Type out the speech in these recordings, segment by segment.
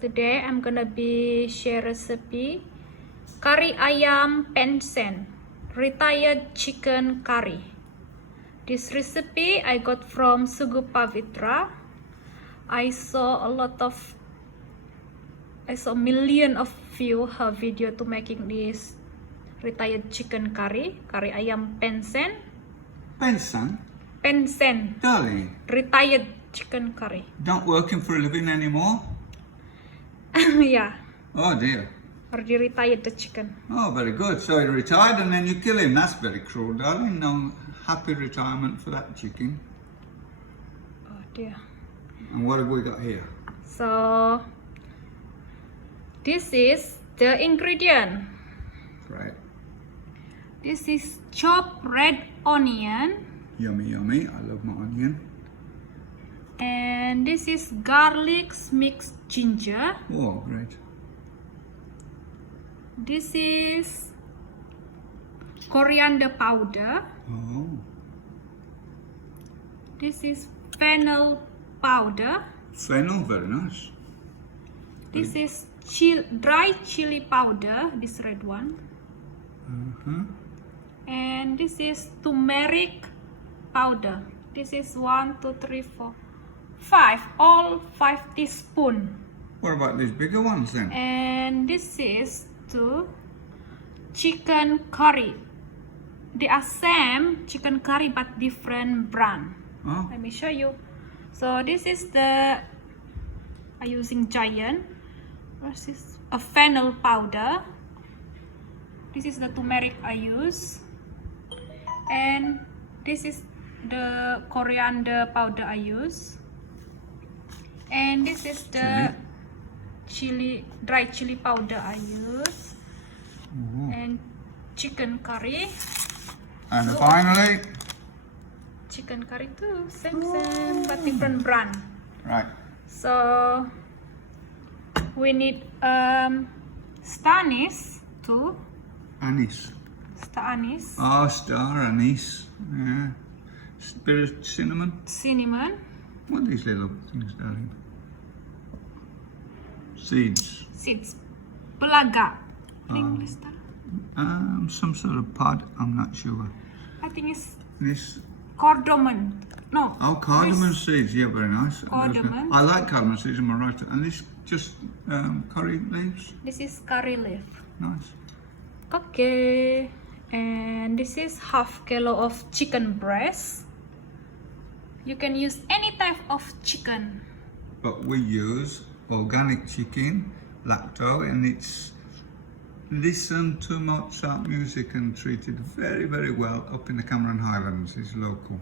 Today I'm gonna be share recipe Kari Ayam Pencen retired chicken curry. This recipe I got from Sugu Pavithra. I saw million of view her video to making this retired chicken curry, Kari Ayam Pencen. Pencen? Pencen. Darling. Retired chicken curry. Not working for a living anymore? Yeah. Oh dear. Already retired the chicken. Oh, very good. So you retired and then you kill him. That's very cruel, darling. No happy retirement for that chicken. Oh dear. And what have we got here? So this is the ingredient. Right. This is chopped red onion. Yummy, yummy. I love my onion. And this is garlic mixed ginger. Oh, great. This is coriander powder. Oh. This is fennel powder. Fennel, very nice. This is dry chili powder, this red one. And this is turmeric powder. This is 1, 2, 3, 4, 5, all 5 teaspoons. What about these bigger ones then? And this is chicken curry. They are same chicken curry but different brand. Oh. Let me show you. So this is the I using giant. What's this? A fennel powder. This is the turmeric I use. And this is the coriander powder I use. And this is the dry chili powder I use. And chicken curry. And finally, Chicken curry too, same but different brand. right. So we need star anise too. Anise. Star anise. Oh, star anise. Yeah. Bit of cinnamon. Cinnamon. What are these little things, darling? Seeds. Seeds. Pelaga. English. Some sort of pod. I'm not sure. I think it's This. cardamom. No. Oh, cardamom this seeds. Yeah, very nice. Cardamom. I like cardamom seeds in my right. And this just curry leaves. This is curry leaf. Nice. Okay. And this is half kilo of chicken breast. You can use any type of chicken. But we use organic chicken, lacto, and it's listened to Mozart music and treated very, very well up in the Cameron Highlands. It's local.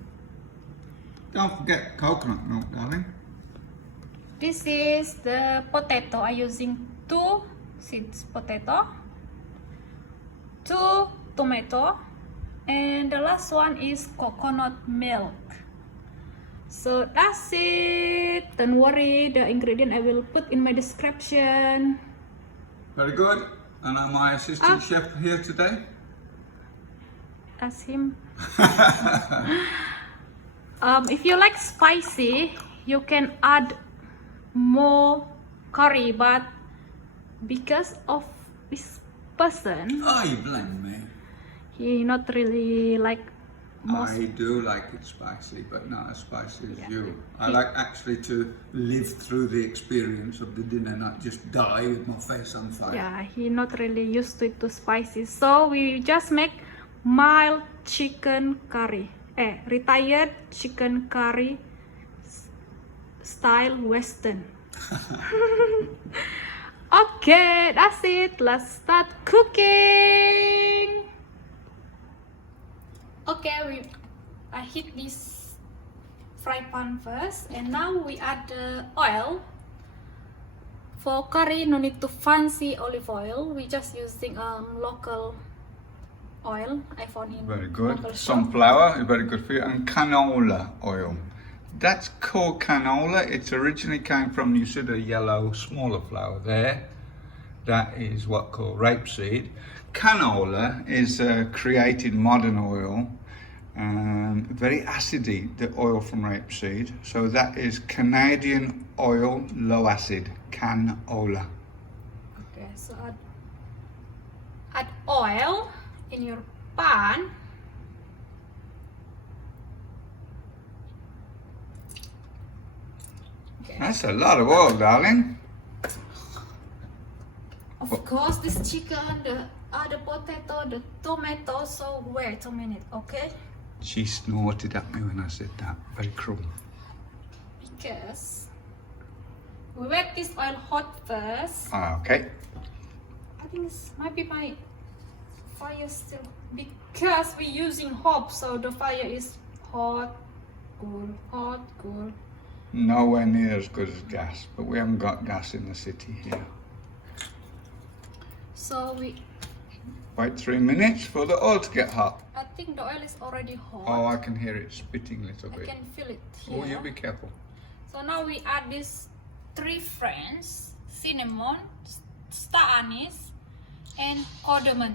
Don't forget coconut milk, darling. This is the potato. I'm using 2 seeds potato, 2 tomato, and the last one is coconut milk. So that's it. Don't worry, the ingredient I will put in my description. Very good. And am I assistant chef here today? Ask him. If you like spicy, you can add more curry, but because of this person, Oh, you blame me. he not really like most. I do like it spicy, but not as spicy as you. I like actually to live through the experience of the dinner, not just die with my face on fire. Yeah, he not really used to it too spicy. So we just make mild chicken curry. Retired chicken curry style Western. Okay, that's it. Let's start cooking. Okay, I heat this fry pan first, and now we add the oil. For curry, no need to fancy olive oil. We just using local oil I found in Very local good. shop. Sunflower is very good for you, and canola oil. That's called canola. It originally came from, you see the yellow smaller flower there. That is what called rapeseed. Canola is a created modern oil very acidy, the oil from rapeseed. So that is Canadian oil, low acid, canola. Okay, so add oil in your pan. Okay. That's a lot of oil, darling. Of course, this chicken, the other potato, the tomato. So wait a minute, okay? She snorted at me when I said that. Very cruel. Because we wet this oil hot first. Okay. I think it's maybe my fire still, because we're using hob, so the fire is hot, cool, hot, cool. Nowhere near as good as gas, but we haven't got gas in the city here. So we, Wait 3 minutes for the oil to get hot. I think the oil is already hot. Oh, I can hear it spitting a little I bit. can feel it here. Oh, you be careful. So now we add these 3 friends: cinnamon, star anise, and cardamom.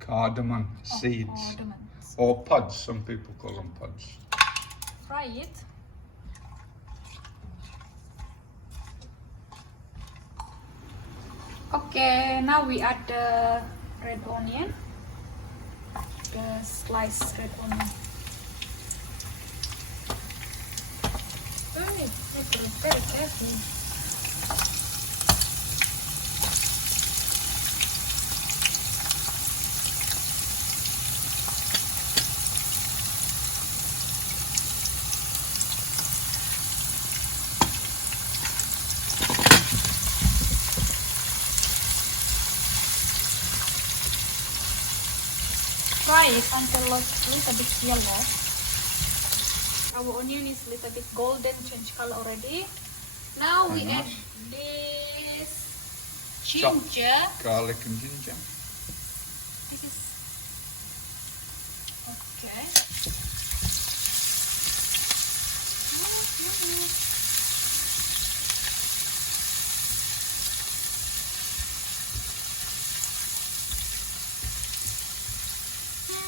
Cardamom seeds. Cardamom. Or pods, some people call them pods. Fry it. Okay, now we add the red onion, the sliced red onion. Very careful. Fry it until it's a little bit yellow. Our onion is a little bit golden, change color already. Now we add this ginger. Garlic and ginger. This is okay.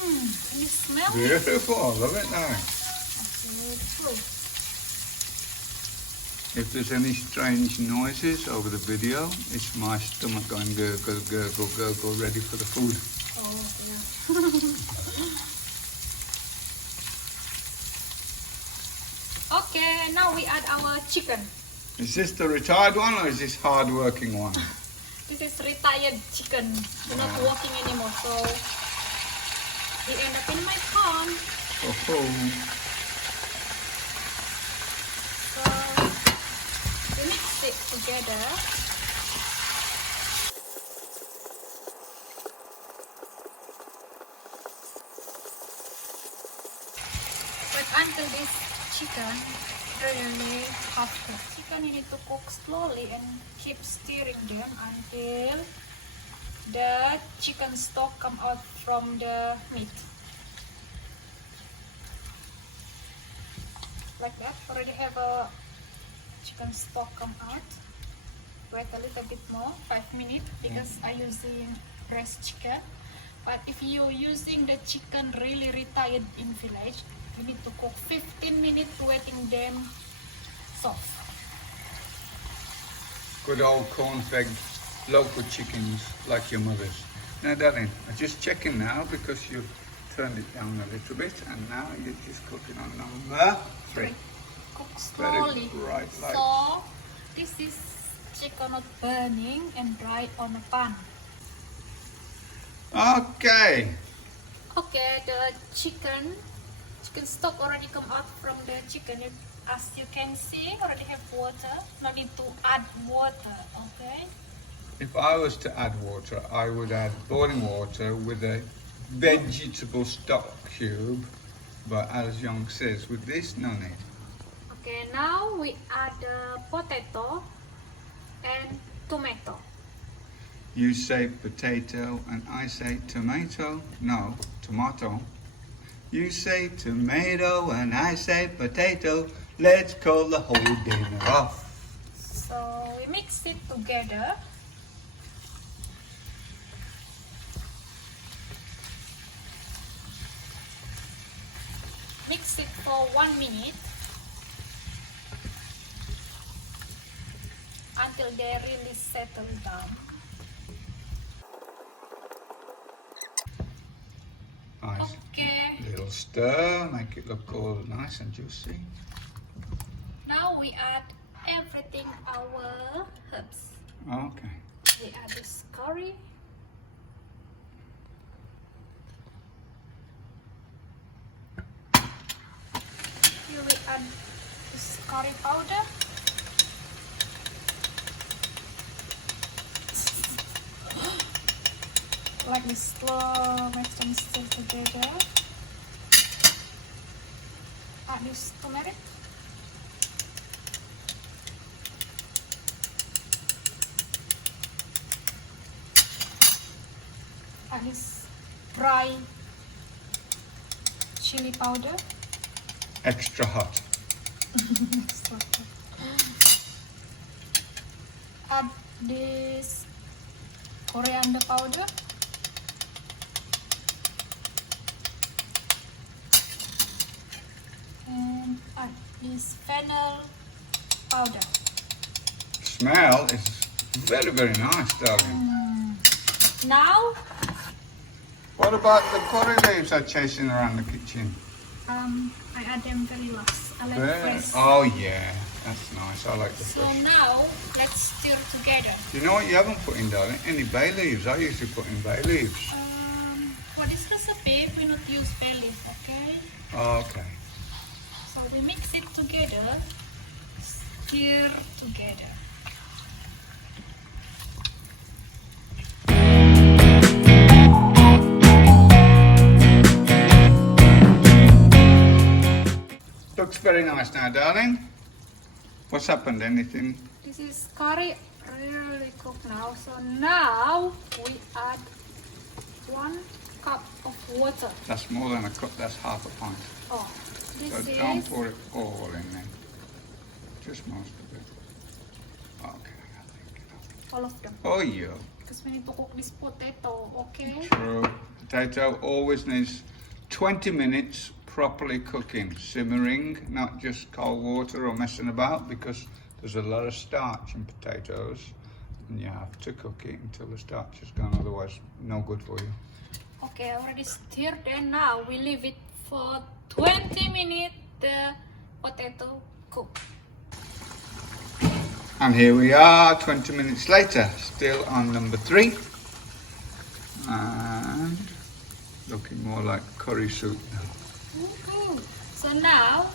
Can you smell it? Beautiful, love it now. Absolutely. If there's any strange noises over the video, it's my stomach going gurgle, gurgle, gurgle, ready for the food. Oh, yeah. Okay, now we add our chicken. Is this the retired one or is this hard-working one? This is retired chicken. We're not working anymore, so it end up in my pan. Oh, So we mix it together. But until this chicken really half cooked. Chicken you need to cook slowly and keep stirring them until the chicken stock come out from the meat. Like that. Already have a chicken stock come out. Wait a little bit more, 5 minutes, because I using breast chicken. But if you're using the chicken really retired in village, you need to cook 15 minutes wetting them soft. good old corn-fed local chickens like your mother's. Now, darling, I'm just checking now because you've turned it down a little bit, and now you're just cooking on number 3. Cook slowly. Very bright light. So this is chicken not burning and dry on a pan. Okay. Okay, the chicken stock already come out from the chicken. As you can see, already have water. No need to add water, okay? If I was to add water, I would add boiling water with a vegetable stock cube. But as Young says, with this, no need. Okay, now we add the potato and tomato. You say potato and I say tomato. No, tomato. You say tomato and I say potato. Let's call the whole dinner off. So we mix it together. mix it for 1 minute until they really settle down. Nice. Okay. Little stir, make it look all nice and juicy. Now we add everything our herbs. Okay. We add this curry. Here we add this curry powder. Like this, slow, mix them still together. Add this turmeric. Add this dry chili powder. Extra hot. Add this coriander powder. And add this fennel powder. Smell is very, very nice, darling. Now, What about the curry leaves are chasing around the kitchen? I add them very last. I like There. fresh. Oh yeah, that's nice. I like the So fresh. now, let's stir together. You know what you haven't put in, darling? Any bay leaves. I usually put in bay leaves. For this recipe, we not use bay leaf, okay? Okay. So we mix it together, stir together. Looks very nice now, darling. What's happened? Anything? This is curry really cooked now. So now we add 1 cup of water. That's more than a cup. That's half a pint. Oh, this So is don't pour it all in then. Just most of it. Okay, I think. all of them. Oh yeah. Because we need to cook this potato, okay? True. Potato always needs 20 minutes properly cooking, simmering, not just cold water or messing about, because there's a lot of starch in potatoes and you have to cook it until the starch is gone, otherwise no good for you. Okay, I already stirred and now we leave it for 20 minutes the potato cook. And here we are 20 minutes later, still on number 3 and looking more like curry soup now. So now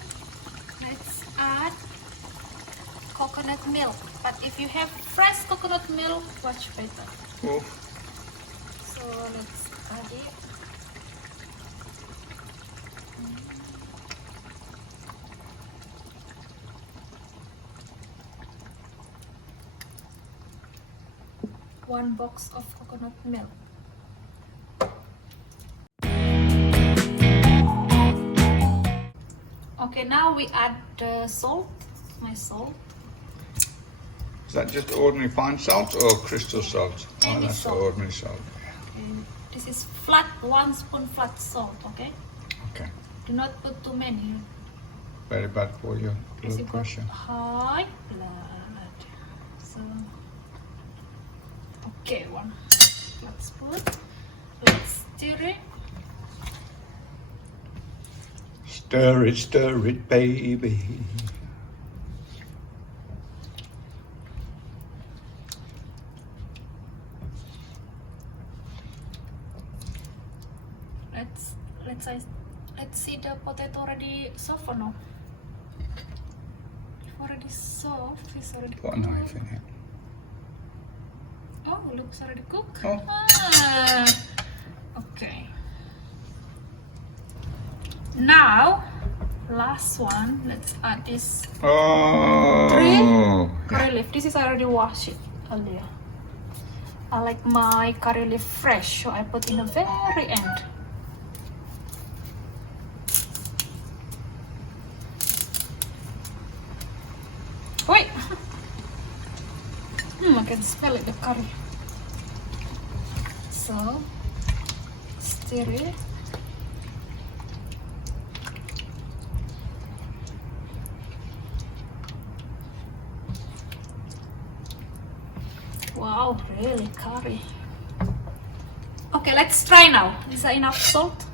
let's add coconut milk. But if you have fresh coconut milk, much better. Oh, So let's add it. One box of coconut milk. Okay, now we add the salt, my salt. is that just ordinary fine salt or crystal salt? Any That's salt. ordinary salt. And this is flat, 1 spoon flat salt, okay? Okay. Do not put too many. Very bad for your Because you blood got pressure. high blood. So, okay, 1 flat spoon. Let's stir it. Stir it, baby. Let's see the potato already soft or no? If already soft, it's already Put a knife in it. Oh, looks already cooked. Oh. Okay. Now, last one. Let's add this Oh. curry leaf. This is already washed it earlier. I like my curry leaf fresh, so I put in the very end. Wait. I can smell it, the curry. So, stir it. Wow, really curry. Okay, let's try now. Is that enough salt?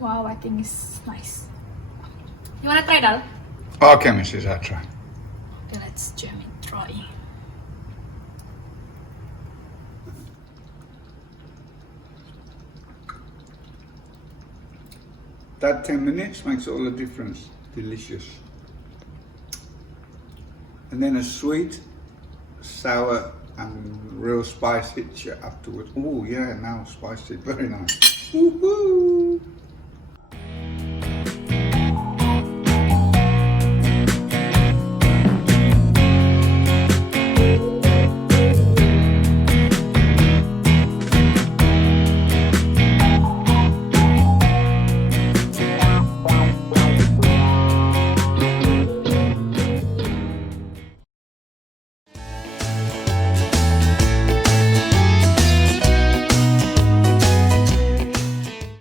Wow, I think it's nice. You wanna try, Dal? Okay, Mrs. I'll try. Okay, let's jam it dry. That 10 minutes makes all the difference. Delicious. And then a sweet, sour, and real spice hits you afterwards. Oh yeah, now spiced it. Very nice. Woohoo!